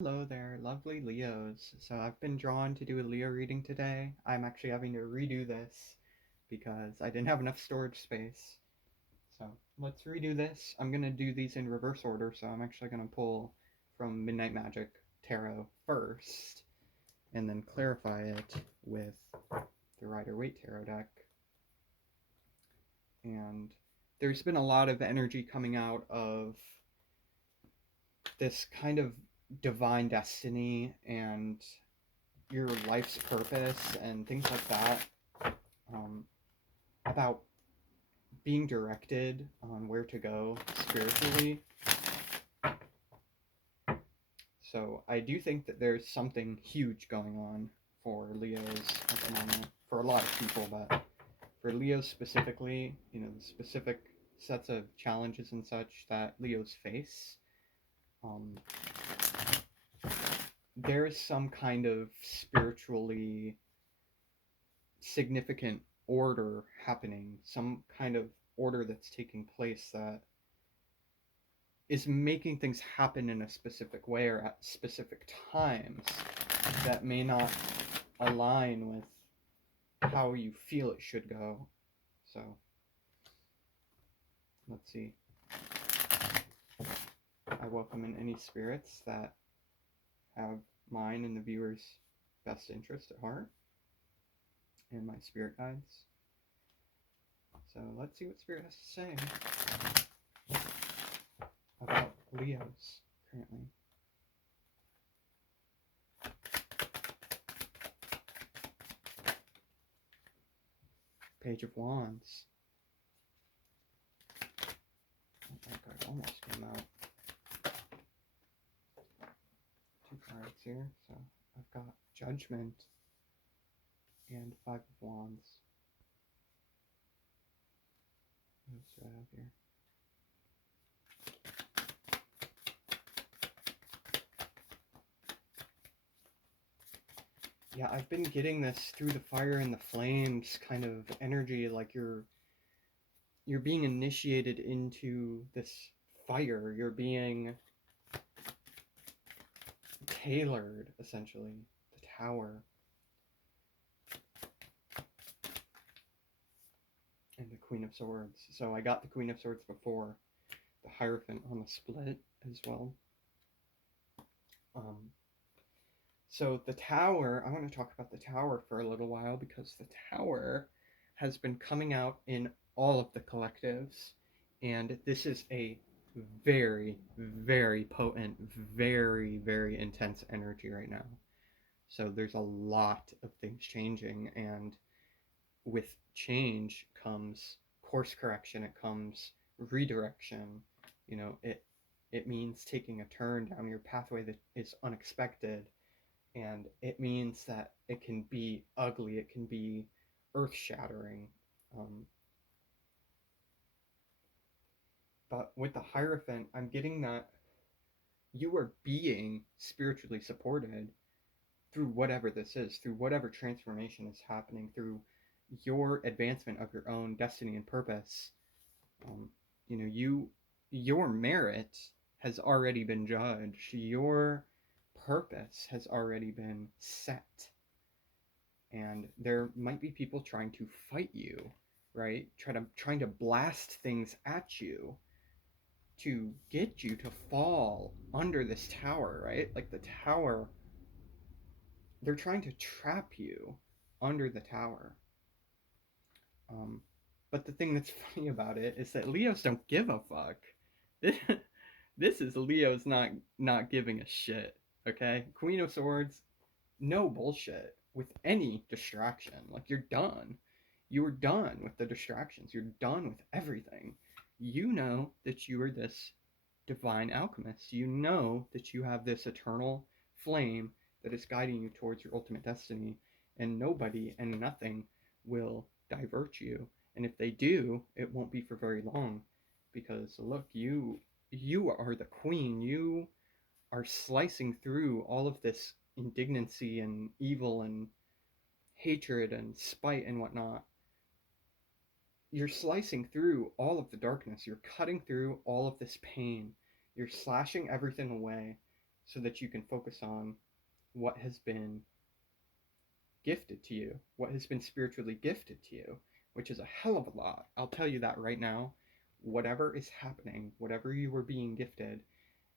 Hello there, lovely Leos. So I've been drawn to do a Leo reading today. I'm actually having to redo this because I didn't have enough storage space. So let's redo this. I'm going to do these in reverse order, so I'm actually going to pull from Midnight Magic Tarot first and then clarify it with the Rider Waite Tarot deck. And there's been a lot of energy coming out of this kind of divine destiny and your life's purpose and things like that, um, about being directed on where to go spiritually. So I do think that there's something huge going on for Leos at the moment, for a lot of people, but for Leos specifically, the specific sets of challenges and such that Leos face, um, there's some kind of spiritually significant order happening, some kind of order that's taking place that is making things happen in a specific way or at specific times that may not align with how you feel it should go. So, let's see. I welcome in any spirits that have mine and the viewer's best interest at heart and my spirit guides. So, let's see what Spirit has to say about Leos currently. Page of Wands. That card almost came out. Two cards here. So I've got Judgment and Five of Wands. What else do I have here? Yeah, I've been getting this through the fire and the flames kind of energy, like you're being initiated into this fire. You're being tailored, essentially. The Tower. And the Queen of Swords. So I got the Queen of Swords before. The Hierophant on the split as well. So the Tower, I want to talk about the Tower for a little while because the Tower has been coming out in all of the collectives, and this is a very, very potent, very, very intense energy right now. So there's a lot of things changing, and with change comes course correction, it comes redirection. It means taking a turn down your pathway that is unexpected, and it means that it can be ugly, it can be earth shattering. Um, but with the Hierophant, I'm getting that you are being spiritually supported through whatever this is, through whatever transformation is happening, through your advancement of your own destiny and purpose. Um, your merit has already been judged. Your purpose has already been set, and there might be people trying to fight you, right? Trying to blast things at you to get you to fall under this tower, right? Like the tower, they're trying to trap you under the tower. Um, but the thing that's funny about it is that Leos don't give a fuck. This is Leo's not giving a shit. Okay, Queen of Swords, no bullshit with any distraction. Like, you're done. You're done with the distractions. You're done with everything. You know that you are this divine alchemist. You know that you have this eternal flame that is guiding you towards your ultimate destiny, and nobody and nothing will divert you. And if they do, it won't be for very long, because look, you are the queen. You are slicing through all of this indignancy and evil and hatred and spite and whatnot. You're slicing through all of the darkness. You're cutting through all of this pain. You're slashing everything away so that you can focus on what has been gifted to you, what has been spiritually gifted to you, which is a hell of a lot. I'll tell you that right now. Whatever is happening, whatever you were being gifted,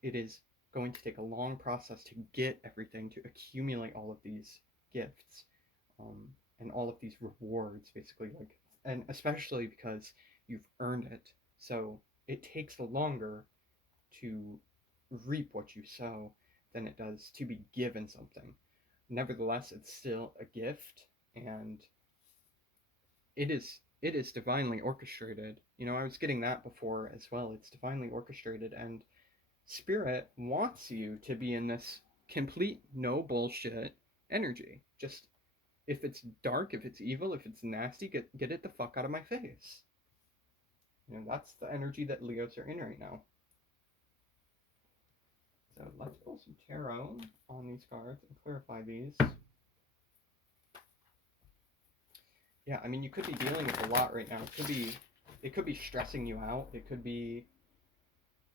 it is going to take a long process to get everything, to accumulate all of these gifts, um, and all of these rewards, basically, like, and especially because you've earned it. So it takes longer to reap what you sow than it does to be given something. Nevertheless, it's still a gift, and it is divinely orchestrated. I was getting that before as well. It's divinely orchestrated, and Spirit wants you to be in this complete no bullshit energy. Just, if it's dark, if it's evil, if it's nasty, get it the fuck out of my face. That's the energy that Leos are in right now. So let's pull some tarot on these cards and clarify these. Yeah, I mean, you could be dealing with a lot right now. It could be stressing you out. It could be,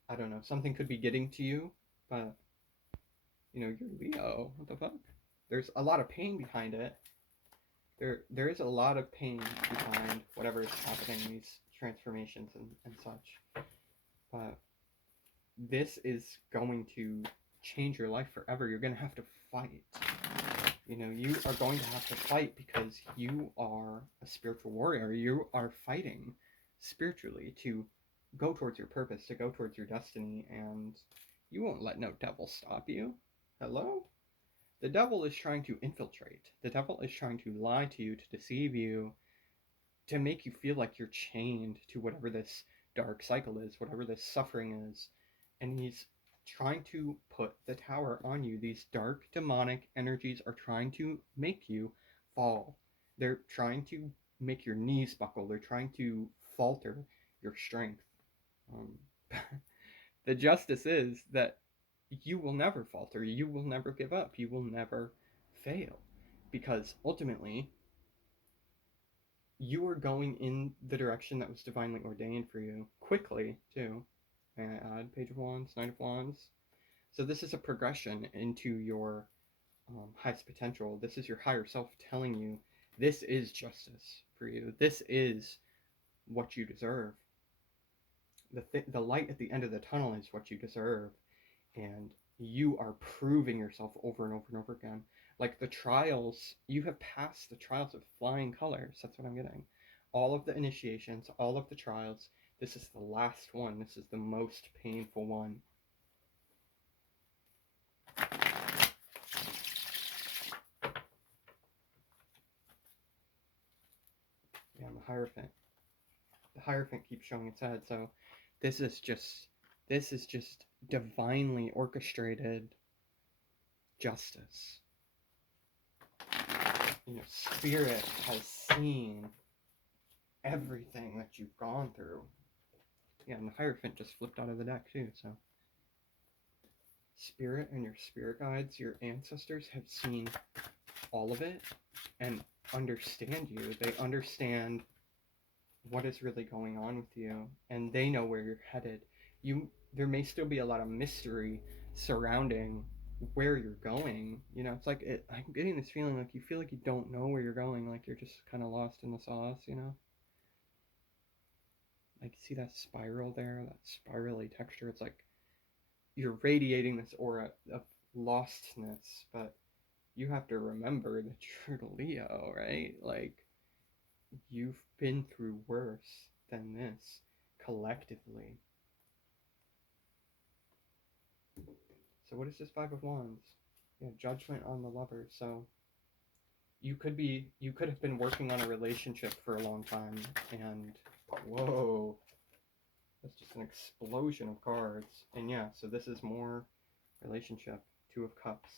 I don't know, something could be getting to you, but you're Leo. What the fuck? There's a lot of pain behind it. There is a lot of pain behind whatever is happening, these transformations and such. But this is going to change your life forever. You're going to have to fight. You are going to have to fight because you are a spiritual warrior. You are fighting spiritually to go towards your purpose, to go towards your destiny, and you won't let no devil stop you. Hello? The devil is trying to infiltrate. The devil is trying to lie to you, to deceive you, to make you feel like you're chained to whatever this dark cycle is, whatever this suffering is. And he's trying to put the tower on you. These dark demonic energies are trying to make you fall. They're trying to make your knees buckle. They're trying to falter your strength. The justice is that you will never falter. You will never give up. You will never fail. Because ultimately, you are going in the direction that was divinely ordained for you. Quickly, too. May I add? Page of Wands, Knight of Wands. So this is a progression into your highest potential. This is your higher self telling you this is justice for you. This is what you deserve. The light at the end of the tunnel is what you deserve. And you are proving yourself over and over and over again. Like the trials, you have passed the trials with flying colors. That's what I'm getting. All of the initiations, all of the trials. This is the last one. This is the most painful one. Yeah, the Hierophant. The Hierophant keeps showing its head. So this is just divinely orchestrated justice. Spirit has seen everything that you've gone through. Yeah, and the Hierophant just flipped out of the deck too, so. Spirit and your spirit guides, your ancestors have seen all of it and understand you. They understand what is really going on with you, and they know where you're headed. There may still be a lot of mystery surrounding where you're going. It's like I'm getting this feeling like you feel like you don't know where you're going, like you're just kind of lost in the sauce. Like, see that spiral there, that spirally texture? It's like you're radiating this aura of lostness, but you have to remember that you're Leo, right? Like, you've been through worse than this collectively. So what is this Five of Wands? Yeah, Judgment on the Lover. So you could have been working on a relationship for a long time, and whoa, that's just an explosion of cards. And yeah, so this is more relationship. Two of Cups,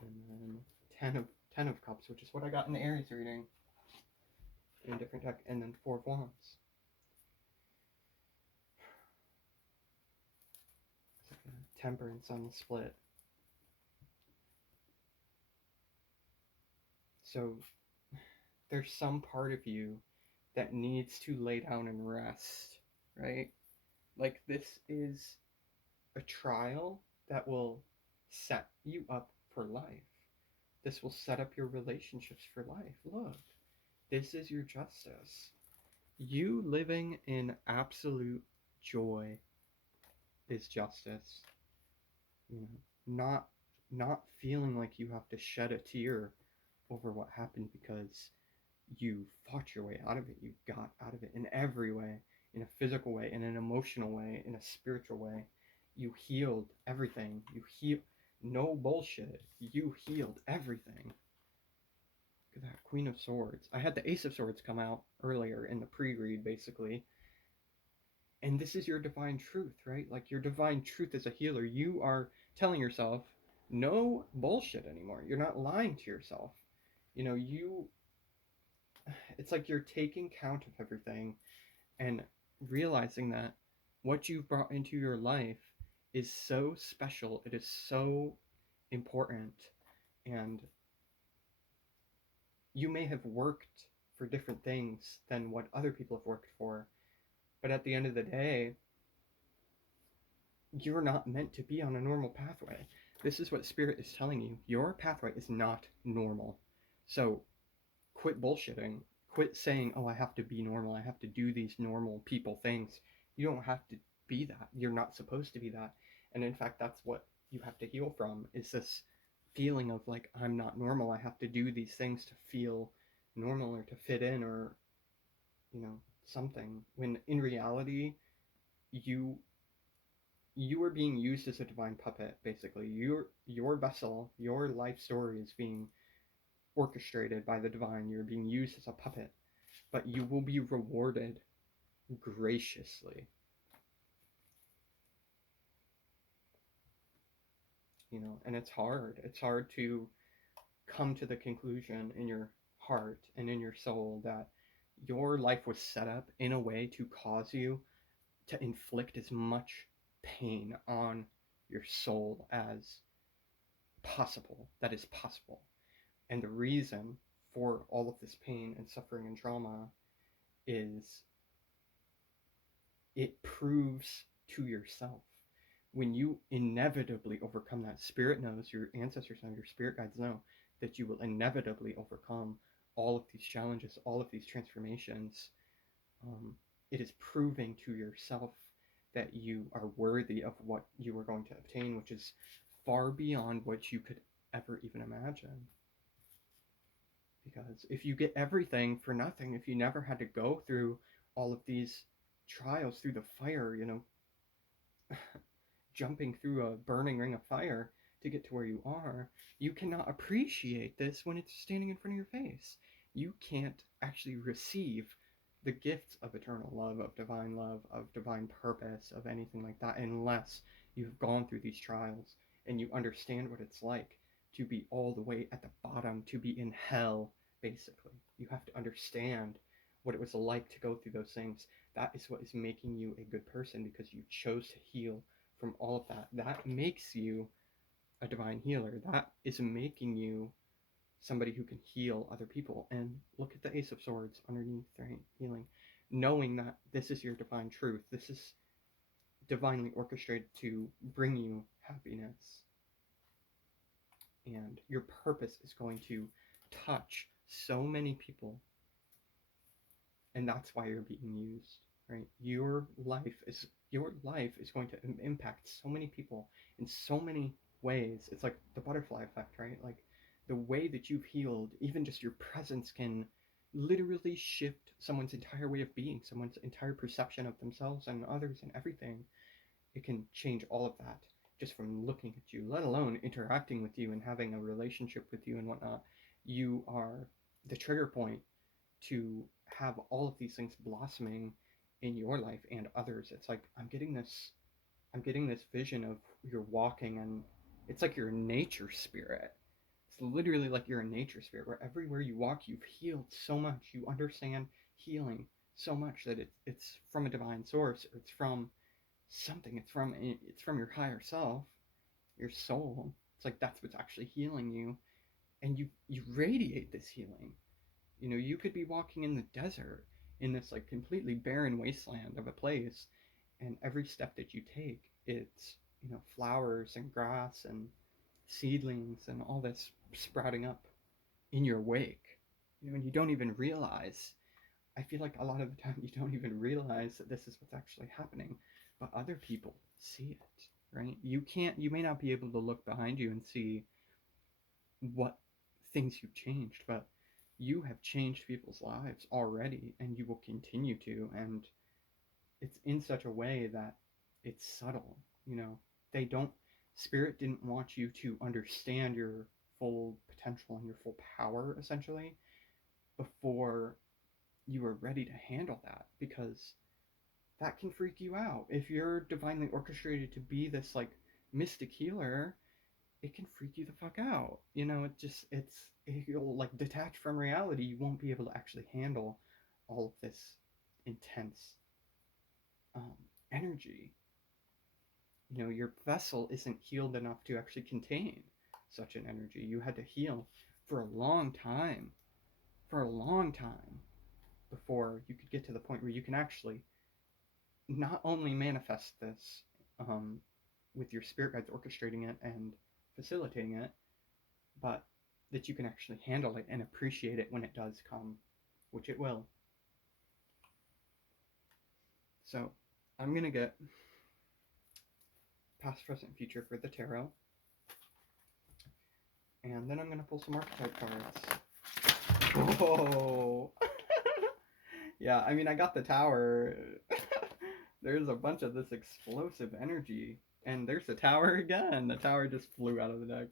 and then ten of Cups, which is what I got in the Aries reading in a different deck, and then Four of Wands. It's like a Temperance on the split. So there's some part of you that needs to lay down and rest, right? Like, this is a trial, that will set you up for life. This will set up your relationships for life. Look, this is your justice. You living in absolute joy is justice. You know, not not feeling like you have to shed a tear over what happened because you fought your way out of it. You got out of it in every way, in a physical way, in an emotional way, in a spiritual way. You healed everything. You heal no bullshit. You healed everything. Look at that Queen of Swords. I had the Ace of Swords come out earlier in the pre-read, basically. And this is your divine truth, right? Like your divine truth as a healer. You are telling yourself, no bullshit anymore. You're not lying to yourself. You know, it's like you're taking count of everything and realizing that what you've brought into your life is so special, it is so important, and you may have worked for different things than what other people have worked for, but at the end of the day, you're not meant to be on a normal pathway. This is what Spirit is telling you. Your pathway is not normal. So quit bullshitting. Quit saying, oh, I have to be normal. I have to do these normal people things. You don't have to be that. You're not supposed to be that. And in fact, that's what you have to heal from, is this feeling of like, I'm not normal. I have to do these things to feel normal or to fit in or, you know, something. When in reality, you you are being used as a divine puppet, basically. Your vessel, your life story is being orchestrated by the divine. You're being used as a puppet, but you will be rewarded graciously. You know, and it's hard. It's hard to come to the conclusion in your heart and in your soul that your life was set up in a way to cause you to inflict as much pain on your soul as possible. That is possible. And the reason for all of this pain and suffering and trauma is it proves to yourself. When you inevitably overcome that, Spirit knows, your ancestors know, your spirit guides know that you will inevitably overcome all of these challenges, all of these transformations. Um, it is proving to yourself that you are worthy of what you are going to obtain, which is far beyond what you could ever even imagine. Because if you get everything for nothing, if you never had to go through all of these trials through the fire, you know, jumping through a burning ring of fire to get to where you are, you cannot appreciate this when it's standing in front of your face. You can't actually receive the gifts of eternal love, of divine purpose, of anything like that, unless you've gone through these trials and you understand what it's like to be all the way at the bottom, to be in hell, basically. You have to understand what it was like to go through those things. That is what is making you a good person, because you chose to heal from all of that. That makes you a divine healer. That is making you somebody who can heal other people. And look at the Ace of Swords underneath, right? Healing. Knowing that this is your divine truth. This is divinely orchestrated to bring you happiness. And your purpose is going to touch so many people. And that's why you're being used, right? Your life is going to impact so many people in so many ways. It's like the butterfly effect, right? Like the way that you've healed, even just your presence can literally shift someone's entire way of being, someone's entire perception of themselves and others and everything. It can change all of that just from looking at you, let alone interacting with you and having a relationship with you and whatnot. You are the trigger point to have all of these things blossoming in your life and others. It's like I'm getting this vision of you're walking, and it's like you're a nature spirit. It's literally like you're a nature spirit where everywhere you walk you've healed so much. You understand healing so much that it's from a divine source, or it's from something. It's from your higher self, your soul. It's like that's what's actually healing you, and you radiate this healing. You know, you could be walking in the desert, in this like completely barren wasteland of a place, and every step that you take, it's flowers and grass and seedlings and all this sprouting up in your wake. And you don't even realize. I feel like a lot of the time you don't even realize that this is what's actually happening, but other people see it, right? You may not be able to look behind you and see what things you've changed, but you have changed people's lives already, and you will continue to. And it's in such a way that it's subtle. They don't, Spirit didn't want you to understand your full potential and your full power, essentially, before you were ready to handle that, because that can freak you out. If you're divinely orchestrated to be this like mystic healer, it can freak you the fuck out. You'll like detach from reality. You won't be able to actually handle all of this intense um, energy. Your vessel isn't healed enough to actually contain such an energy. You had to heal for a long time, before you could get to the point where you can actually not only manifest this with your spirit guides orchestrating it and facilitating it, but that you can actually handle it and appreciate it when it does come, which it will. So I'm going to get past, present, future for the tarot. And then I'm going to pull some archetype cards. Whoa! Yeah, I mean, I got the tower. There's a bunch of this explosive energy. And there's the tower again. The tower just flew out of the deck.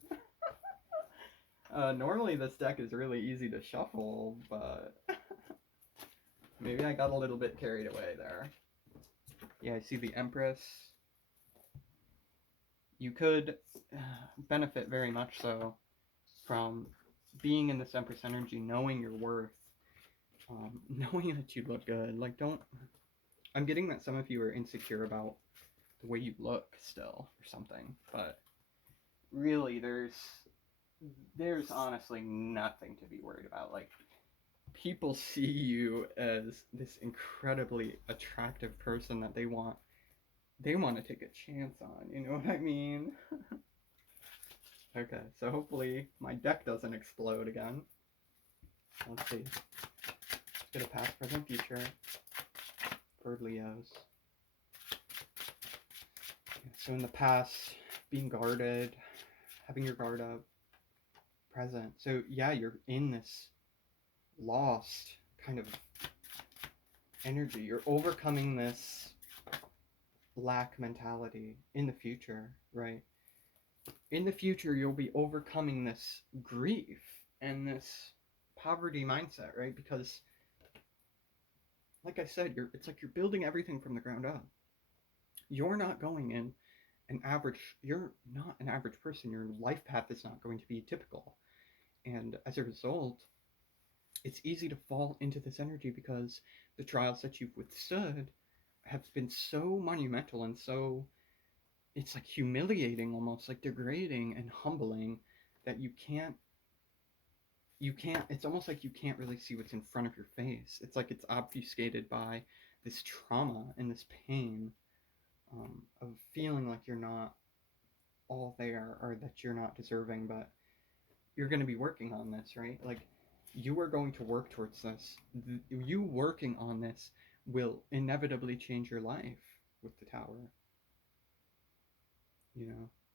Normally this deck is really easy to shuffle, but maybe I got a little bit carried away there. Yeah, I see the Empress. You could benefit very much so from being in this Empress energy, knowing your worth, knowing that you look good. Like, I'm getting that some of you are insecure about the way you look still or something, but really there's honestly nothing to be worried about. Like, people see you as this incredibly attractive person that they want to take a chance on, you know what I mean? Okay, so hopefully my deck doesn't explode again. Let's see. Let's get a past, present, future for Leos. So in the past, being guarded, having your guard up. Present. So yeah, you're in this lost kind of energy. You're overcoming this lack mentality in the future, right? In the future, you'll be overcoming this grief and this poverty mindset, right? Because, like I said, it's like you're building everything from the ground up. You're not going in you're not an average person. Your life path is not going to be typical. And as a result, it's easy to fall into this energy because the trials that you've withstood have been so monumental and so, it's like humiliating, almost like degrading and humbling, that it's almost like you can't really see what's in front of your face. It's like it's obfuscated by this trauma and this pain of feeling like you're not all there, or that you're not deserving. But you're going to be working on this, right? Like, you are going to work towards this. You working on this will inevitably change your life with the tower,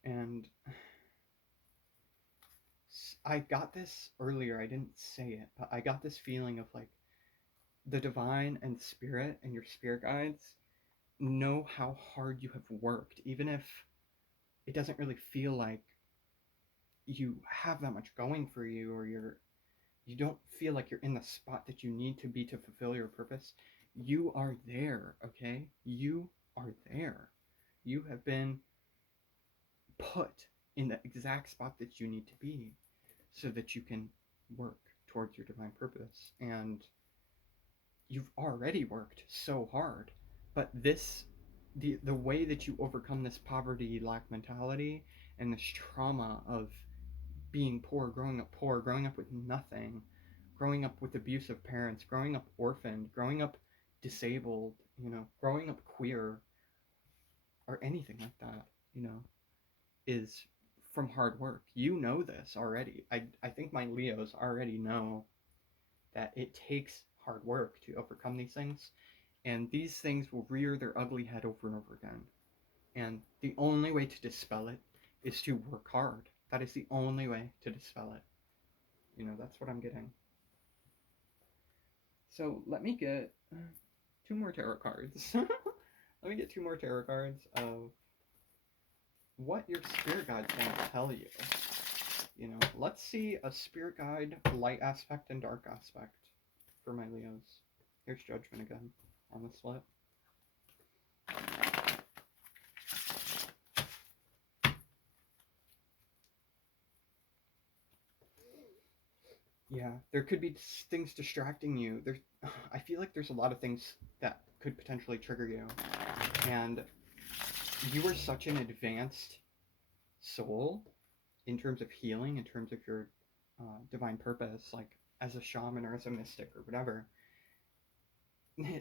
and I got this earlier. I didn't say it, but I got this feeling of like the divine and spirit and your spirit guides know how hard you have worked, even if it doesn't really feel like you have that much going for you, or you don't feel like you're in the spot that you need to be to fulfill your purpose. You are there, okay? You are there. You have been put in the exact spot that you need to be so that you can work towards your divine purpose. And you've already worked so hard, but the way that you overcome this poverty lack mentality and this trauma of being poor, growing up with nothing, growing up with abusive parents, growing up orphaned, growing up disabled, growing up queer, or anything like that, you know, is from hard work. You know this already. I think my Leos already know that it takes hard work to overcome these things, and these things will rear their ugly head over and over again. And the only way to dispel it is to work hard. That is the only way to dispel it. That's what I'm getting. So let me get two more tarot cards. Let me get two more tarot cards of what your spirit guides want to tell you. Let's see a spirit guide, light aspect, and dark aspect for my Leos. Here's Judgment again on the slip. Yeah, there could be things distracting you. I feel like there's a lot of things that could potentially trigger you, and you are such an advanced soul in terms of healing, in terms of your divine purpose, like as a shaman or as a mystic or whatever.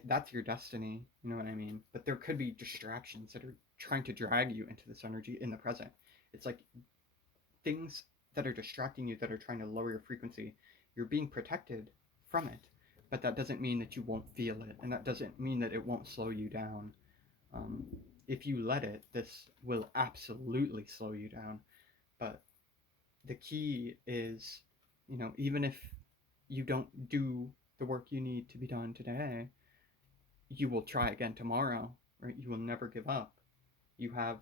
That's your destiny, you know what I mean? But there could be distractions that are trying to drag you into this energy in the present. It's like things that are distracting you, that are trying to lower your frequency. You're being protected from it, but that doesn't mean that you won't feel it, and that doesn't mean that it won't slow you down. Um, if you let it, this will absolutely slow you down. But the key is, even if you don't do the work you need to be done today, you will try again tomorrow, right? You will never give up. You have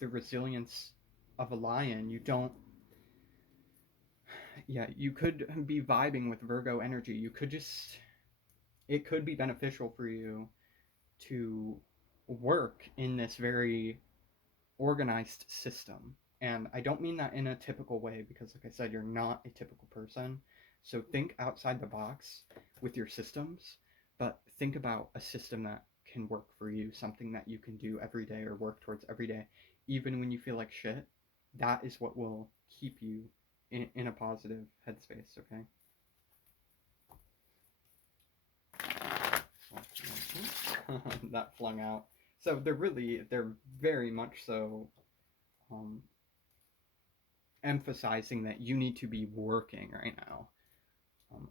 the resilience of a lion. You don't, yeah, you could be vibing with Virgo energy. It could be beneficial for you to work in this very organized system. And I don't mean that in a typical way because, like I said, you're not a typical person. So think outside the box with your systems, but think about a system that can work for you, something that you can do every day or work towards every day, even when you feel like shit. That is what will keep you in a positive headspace, okay? That flung out. So they're very much so um, emphasizing that you need to be working right now.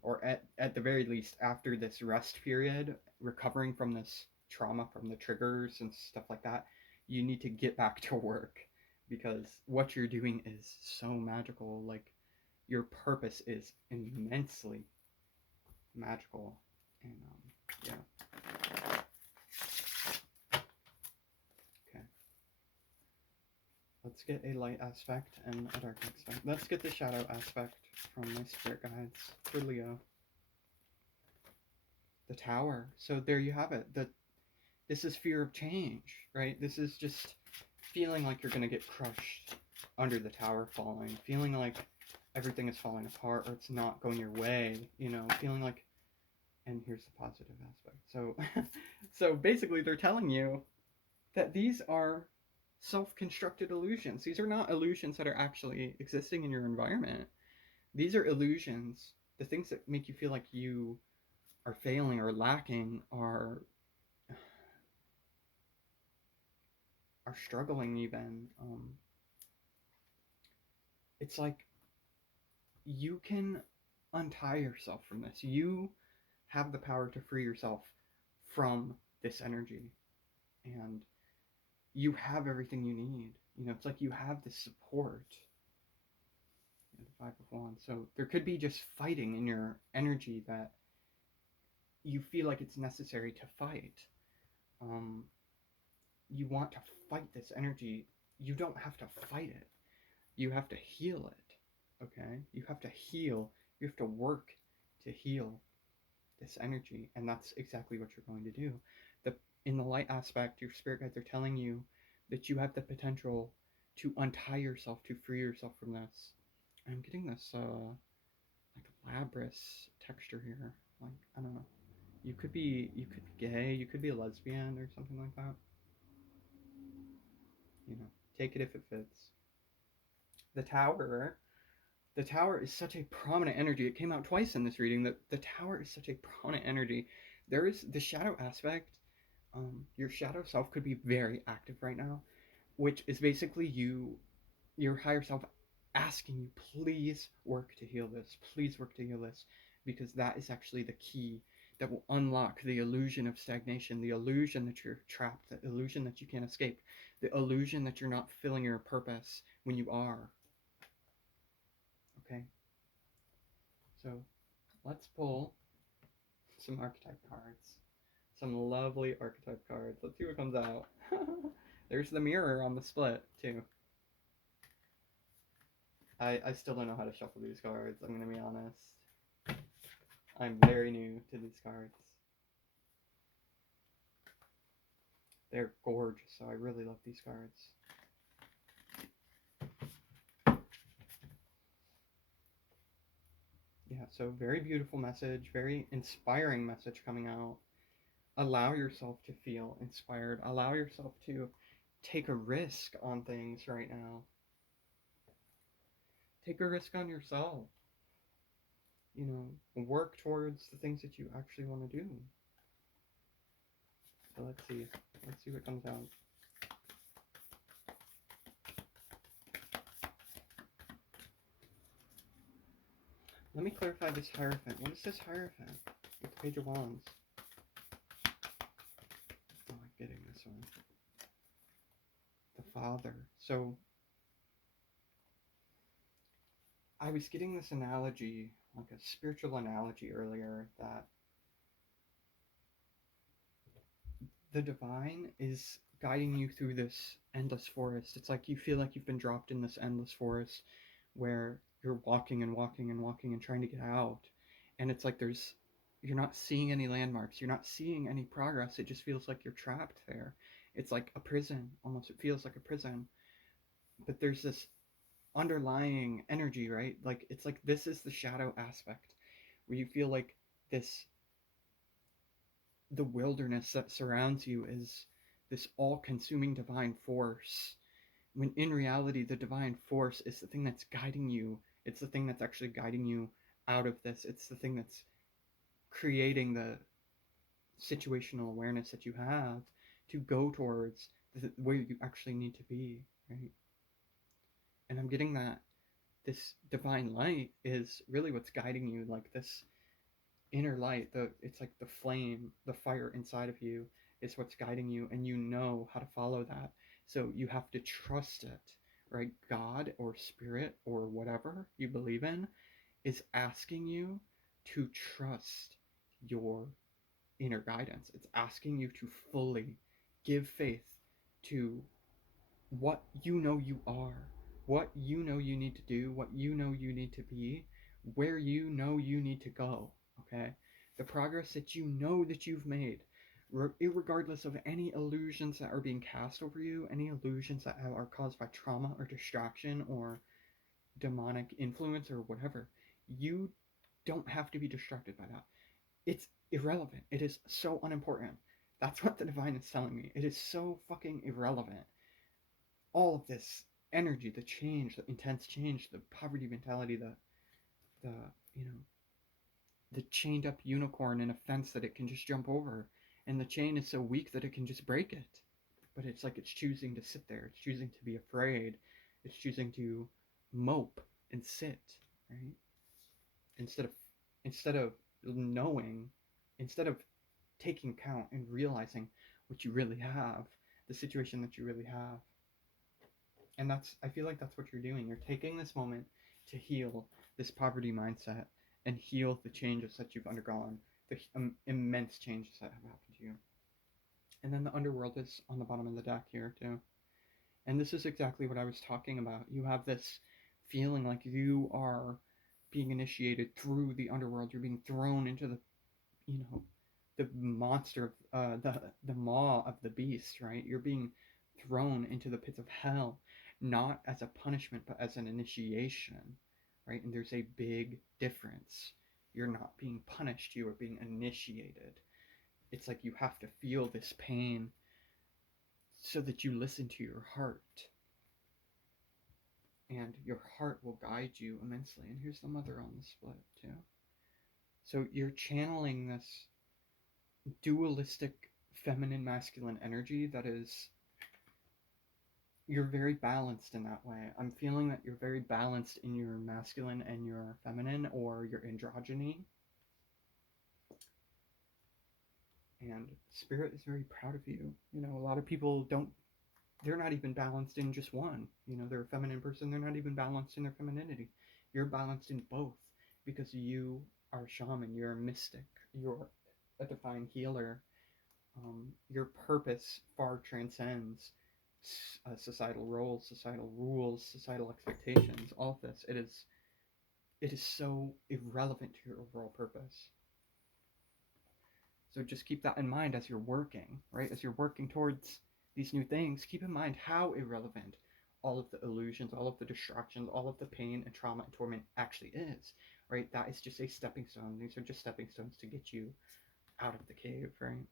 Or at the very least, after this rest period, recovering from this trauma, from the triggers and stuff like that, you need to get back to work because what you're doing is so magical. Like, your purpose is immensely magical. And, yeah. Okay. Let's get a light aspect and a dark aspect. Let's get the shadow aspect from my spirit guides for Leo. The Tower. So there you have it. This is fear of change, right? This is just feeling like you're gonna get crushed under the tower falling, feeling like everything is falling apart or it's not going your way, feeling like. And here's the positive aspect. So basically they're telling you that these are self-constructed illusions. These are not illusions that are actually existing in your environment. These are illusions. The things that make you feel like you are failing or lacking are struggling even. It's like you can untie yourself from this. You have the power to free yourself from this energy, and you have everything you need. It's like you have the support. The Five of Wands. So there could be just fighting in your energy that you feel like it's necessary to fight. Um, you want to fight this energy. You don't have to fight it. You have to heal it. Okay? You have to heal. You have to work to heal this energy, and that's exactly what you're going to do. In the light aspect, your spirit guides are telling you that you have the potential to untie yourself, to free yourself from this. I'm getting this like labrous texture here. Like, I don't know. You could be gay, you could be a lesbian or something like that. Take it if it fits. The Tower. The Tower is such a prominent energy. It came out twice in this reading. The Tower is such a prominent energy. There is the shadow aspect. Your shadow self could be very active right now. which is basically your higher self asking you, please work to heal this, please work to heal this, because that is actually the key that will unlock the illusion of stagnation, the illusion that you're trapped, the illusion that you can't escape, the illusion that you're not fulfilling your purpose when you are. Okay, so let's pull some archetype cards, some lovely archetype cards. Let's see what comes out. There's the mirror on the split too. I still don't know how to shuffle these cards, I'm gonna be honest. I'm very new to these cards. They're gorgeous, so I really love these cards. Yeah, so very beautiful message, very inspiring message coming out. Allow yourself to feel inspired. Allow yourself to take a risk on things right now. Take a risk on yourself. You know, work towards the things that you actually want to do. So let's see. Let's see what comes out. Let me clarify this Hierophant. What is this Hierophant? With the Page of Wands. Oh, I'm getting this one. The Father. So, I was getting this analogy, like a spiritual analogy earlier, that the divine is guiding you through this endless forest. It's like you feel like you've been dropped in this endless forest where you're walking and walking and walking and trying to get out. And it's like you're not seeing any landmarks, you're not seeing any progress. It just feels like you're trapped there. It's like a prison, almost. It feels like a prison. But there's this underlying energy, right? Like it's like this is the shadow aspect where you feel like this the wilderness that surrounds you is this all-consuming divine force, when in reality the divine force is the thing that's guiding you. It's the thing that's actually guiding you out of this. It's the thing that's creating the situational awareness that you have to go towards where you actually need to be, right? And I'm getting that this divine light is really what's guiding you, like this inner light, it's like the flame, the fire inside of you is what's guiding you, and you know how to follow that. So you have to trust it, right? God or spirit or whatever you believe in is asking you to trust your inner guidance. It's asking you to fully give faith to what you know you are, what you know you need to do, what you know you need to be, where you know you need to go, okay? The progress that you know that you've made, regardless of any illusions that are being cast over you, any illusions that are caused by trauma or distraction or demonic influence or whatever, you don't have to be distracted by that. It's irrelevant. It is so unimportant. That's what the divine is telling me. It is so fucking irrelevant. All of this energy, the change, the intense change, the poverty mentality, the you know the chained up unicorn in a fence that it can just jump over, and the chain is so weak that it can just break it. But it's like it's choosing to sit there. It's choosing to be afraid. It's choosing to mope and sit, right? Instead of instead of knowing, instead of taking count and realizing what you really have, the situation that you really have. And I feel like that's what you're doing. You're taking this moment to heal this poverty mindset and heal the changes that you've undergone, the immense changes that have happened to you. And then the underworld is on the bottom of the deck here too. And this is exactly what I was talking about. You have this feeling like you are being initiated through the underworld. You're being thrown into you know, the monster, the maw of the beast, right? You're being thrown into the pits of hell, not as a punishment, but as an initiation, right? And there's a big difference. You're not being punished, you are being initiated. It's like you have to feel this pain so that you listen to your heart. And your heart will guide you immensely. And here's the mother on the split, too. So you're channeling this dualistic feminine masculine energy that is you're very balanced in that way. I'm feeling that you're very balanced in your masculine and your feminine or your androgyny. And spirit is very proud of you. You know, a lot of people don't, they're not even balanced in just one. You know, they're a feminine person, they're not even balanced in their femininity. You're balanced in both because you are a shaman, you're a mystic, you're a divine healer. Your purpose far transcends societal roles, societal rules, societal expectations. All of this, it is so irrelevant to your overall purpose. So just keep that in mind as you're working, right? As you're working towards these new things, keep in mind how irrelevant all of the illusions, all of the distractions, all of the pain and trauma and torment actually is, right? That is just a stepping stone. These are just stepping stones to get you out of the cave, right?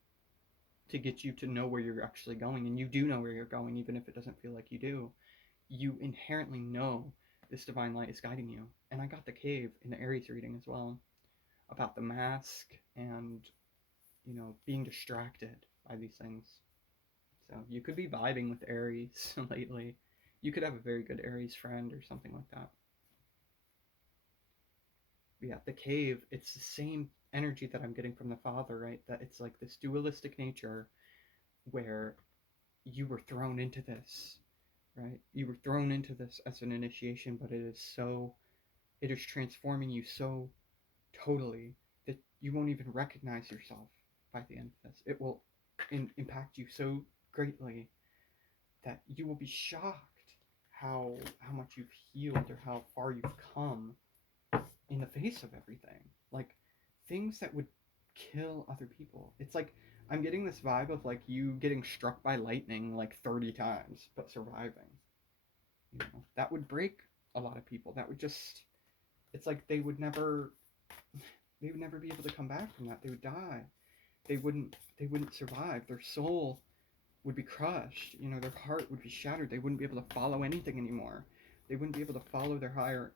To get you to know where you're actually going. And you do know where you're going, even if it doesn't feel like you do. You inherently know this divine light is guiding you. And I got the cave in the Aries reading as well about the mask and, you know, being distracted by these things. So you could be vibing with Aries lately. You could have a very good Aries friend or something like that. But yeah, the cave, it's the same energy that I'm getting from the father, right? That it's like this dualistic nature where you were thrown into this, right? You were thrown into this as an initiation, but it is transforming you so totally that you won't even recognize yourself by the end of this. It will impact you so greatly that you will be shocked how much you've healed or how far you've come in the face of everything. Like things that would kill other people. It's like I'm getting this vibe of like you getting struck by lightning like 30 times but surviving. You know, that would break a lot of people. That would just it's like they would never be able to come back from that. They would die. They wouldn't survive. Their soul would be crushed. You know, their heart would be shattered. They wouldn't be able to follow anything anymore. They wouldn't be able to follow their higher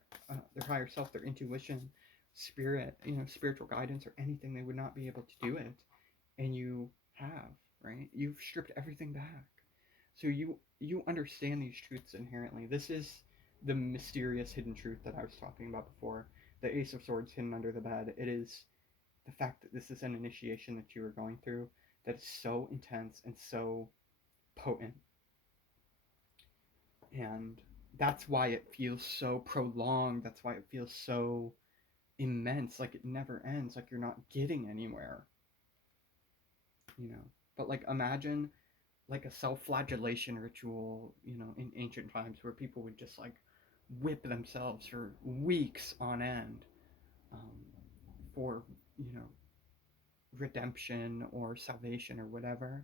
self, their intuition, spirit, you know, spiritual guidance or anything. They would not be able to do it. And you have, right? You've stripped everything back. So you understand these truths inherently. This is the mysterious hidden truth that I was talking about before. The Ace of Swords hidden under the bed. It is the fact that this is an initiation that you are going through that is so intense and so potent. And that's why it feels so prolonged. That's why it feels so immense, like it never ends, like you're not getting anywhere, you know. But like imagine like a self-flagellation ritual, you know, in ancient times where people would just like whip themselves for weeks on end, um, for, you know, redemption or salvation or whatever.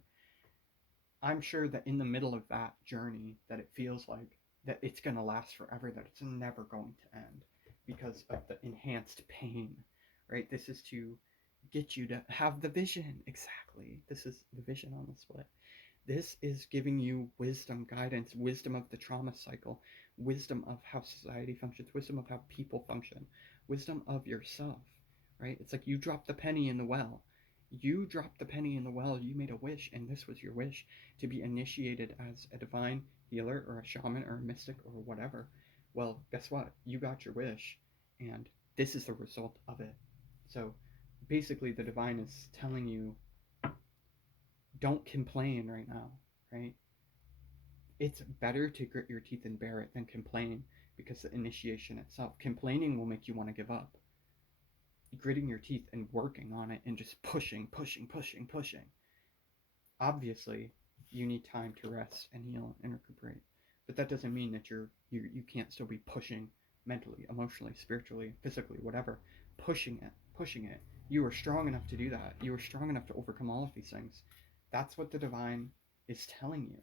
I'm sure that in the middle of that journey that it feels like that it's going to last forever, that it's never going to end because of the enhanced pain, right? This is to get you to have the vision. Exactly. This is the vision on the split. This is giving you wisdom, guidance, wisdom of the trauma cycle, wisdom of how society functions, wisdom of how people function, wisdom of yourself, right? It's like you dropped the penny in the well. You dropped the penny in the well, you made a wish, and this was your wish to be initiated as a divine healer or a shaman or a mystic or whatever. Well, guess what? You got your wish, and this is the result of it. So basically, the divine is telling you don't complain right now, right? It's better to grit your teeth and bear it than complain because the initiation itself, complaining will make you want to give up. Gritting your teeth and working on it and just pushing, pushing, pushing, pushing. Obviously, you need time to rest and heal and recuperate. But that doesn't mean that you can't still be pushing mentally, emotionally, spiritually, physically, whatever. Pushing it, pushing it. You are strong enough to do that. You are strong enough to overcome all of these things. That's what the divine is telling you.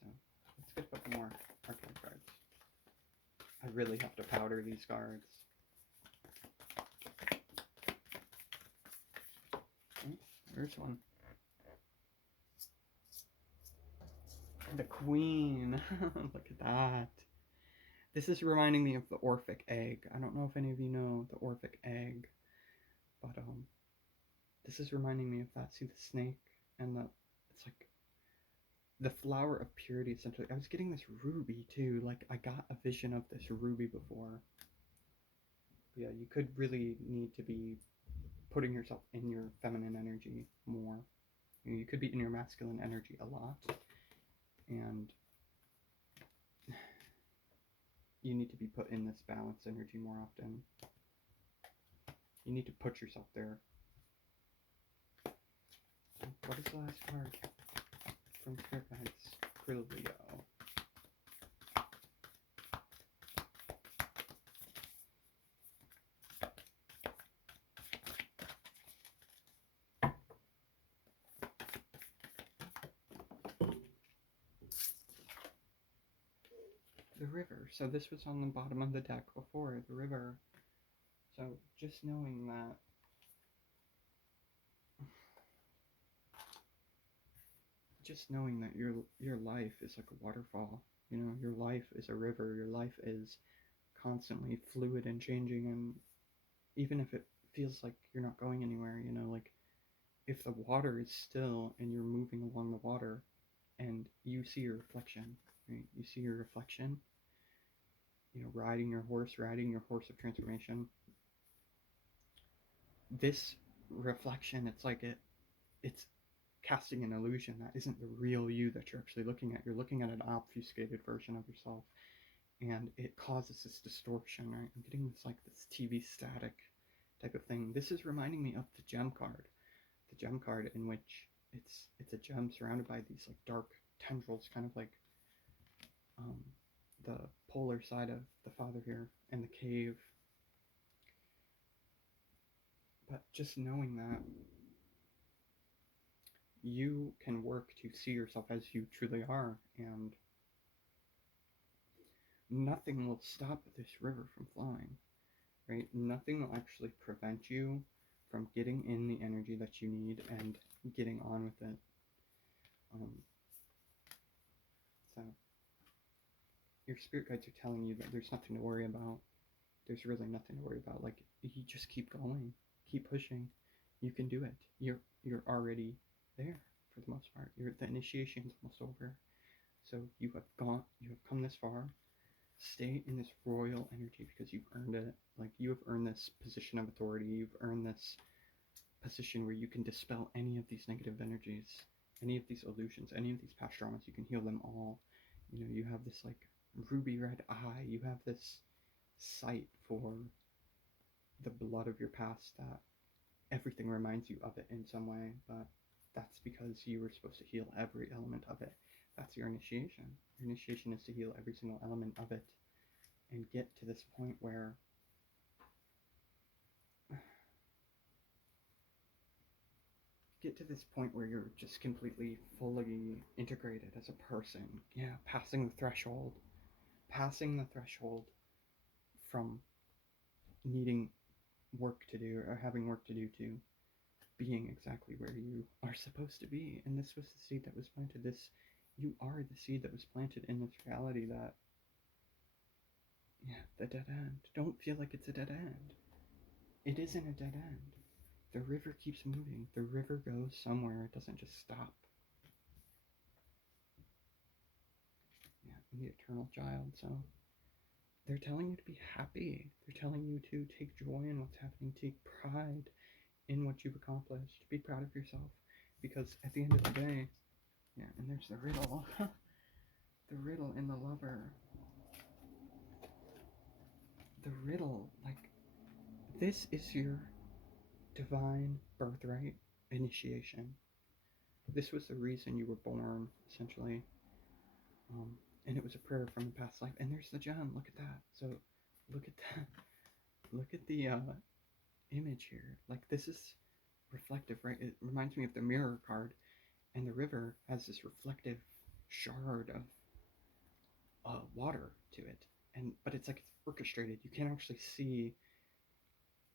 So let's get a couple more arcane cards. I really have to powder these cards. Oh, there's one. The Queen. Look at that. This is reminding me of the Orphic egg. I don't know if any of you know the Orphic egg, but this is reminding me of that. See the snake and the it's like the flower of purity, essentially. I was getting this ruby too. Like, I got a vision of this ruby before. Yeah, you could really need to be putting yourself in your feminine energy more. You could be in your masculine energy a lot, and you need to be put in this balanced energy more often. You need to put yourself there. What is the last card from Spirit Guides for Leo? The river. So this was on the bottom of the deck before, the river. So just knowing that your life is like a waterfall. You know, your life is a river. Your life is constantly fluid and changing, and even if it feels like you're not going anywhere, you know, like if the water is still and you're moving along the water and you see your reflection, right? You see your reflection, you know, riding your horse of transformation. This reflection, it's casting an illusion that isn't the real you that you're actually looking at. You're looking at an obfuscated version of yourself, and it causes this distortion, right? I'm getting this TV static type of thing. This is reminding me of the gem card. The gem card in which it's a gem surrounded by these like dark tendrils, kind of like the polar side of the father here and the cave. But just knowing that you can work to see yourself as you truly are, and nothing will stop this river from flowing, right? Nothing will actually prevent you from getting in the energy that you need and getting on with it. So your spirit guides are telling you that there's nothing to worry about. There's really nothing to worry about. Like, you just keep going, keep pushing. You can do it. You're already there for the most part. The initiation's almost over. So you have come this far. Stay in this royal energy because you've earned it. Like, you have earned this position of authority. You've earned this position where you can dispel any of these negative energies, any of these illusions, any of these past traumas. You can heal them all. You know, you have this like ruby red eye. You have this sight for the blood of your past that everything reminds you of it in some way, but that's because you were supposed to heal every element of it. That's your initiation. Your initiation is to heal every single element of it and get to this point where you're just completely fully integrated as a person. Yeah, passing the threshold from needing work to do or having work to do to being exactly where you are supposed to be. And this was the seed that was planted. You are the seed that was planted in this reality that, yeah, the dead end. Don't feel like it's a dead end. It isn't a dead end. The river keeps moving. The river goes somewhere. It doesn't just stop. Yeah, I'm the eternal child, so they're telling you to be happy. They're telling you to take joy in what's happening, take pride in what you've accomplished. Be proud of yourself. Because at the end of the day, yeah, and there's the riddle. The riddle in the lover. The riddle, like, this is your divine birthright initiation. This was the reason you were born, essentially. And it was a prayer from the past life. And there's the gem. Look at that. So, look at that. Look at the image here. Like, this is reflective, right? It reminds me of the mirror card. And the river has this reflective shard of water to it. But it's like it's orchestrated. You can't actually see.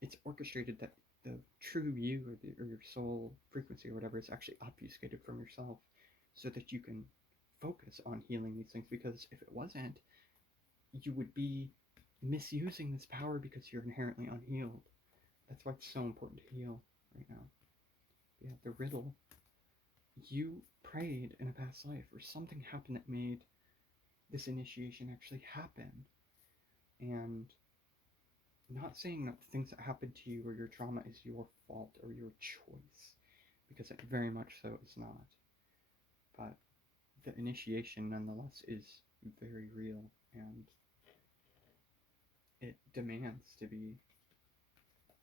It's orchestrated that the true you or your soul frequency or whatever is actually obfuscated from yourself so that you can focus on healing these things, because if it wasn't, you would be misusing this power because you're inherently unhealed. That's why it's so important to heal right now. Yeah, the riddle you prayed in a past life, or something happened that made this initiation actually happen. And not saying that the things that happened to you or your trauma is your fault or your choice, because it very much so is not. But the initiation, nonetheless, is very real, and it demands to be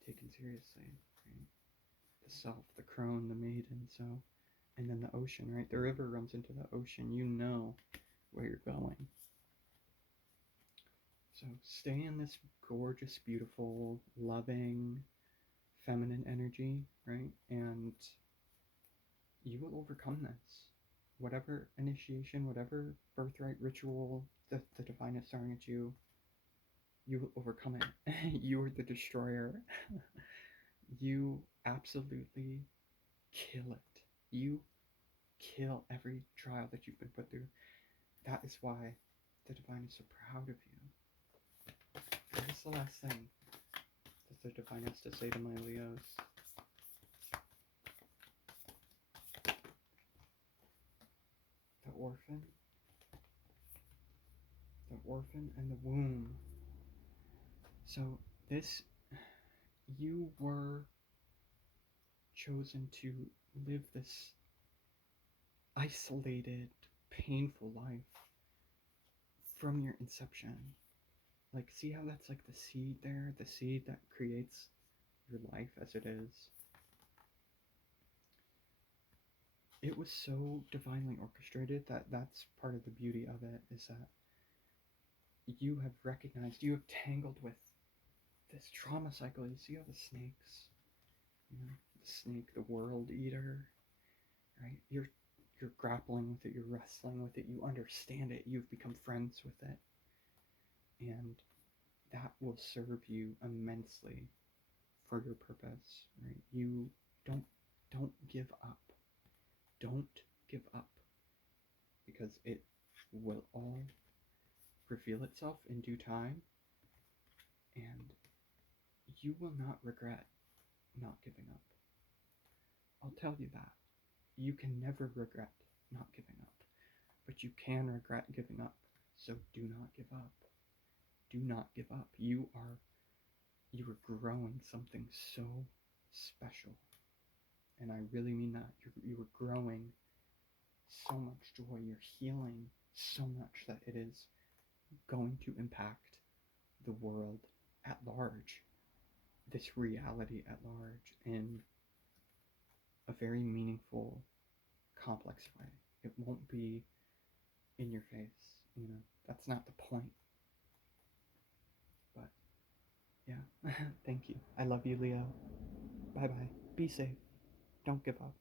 taken seriously. Right? The self, the crone, the maiden, so, and then the ocean, right? The river runs into the ocean. You know where you're going. So stay in this gorgeous, beautiful, loving, feminine energy, right? And you will overcome this. Whatever initiation, whatever birthright ritual that the divine is throwing at you, you will overcome it. You are the destroyer. You absolutely kill it. You kill every trial that you've been put through. That is why the divine is so proud of you. What is the last thing that the divine has to say to my Leos? The orphan, and the womb. So this, you were chosen to live this isolated, painful life from your inception. Like, see how that's like the seed there? The seed that creates your life as it is. It was so divinely orchestrated that that's part of the beauty of it, is that you have recognized, you have tangled with this trauma cycle. You see all the snakes, the snake, the world eater, right? You're grappling with it, you're wrestling with it, you understand it, you've become friends with it, and that will serve you immensely for your purpose, right? You don't don't give up. Don't give up, because it will all reveal itself in due time, and you will not regret not giving up. I'll tell you that. You can never regret not giving up, but you can regret giving up. So do not give up. Do not give up. You are growing something so special. And I really mean that. You are growing so much joy. You're healing so much that it is going to impact the world at large, this reality at large, in a very meaningful, complex way. It won't be in your face, that's not the point. But yeah, thank you. I love you, Leo. Bye bye. Be safe. Don't give up.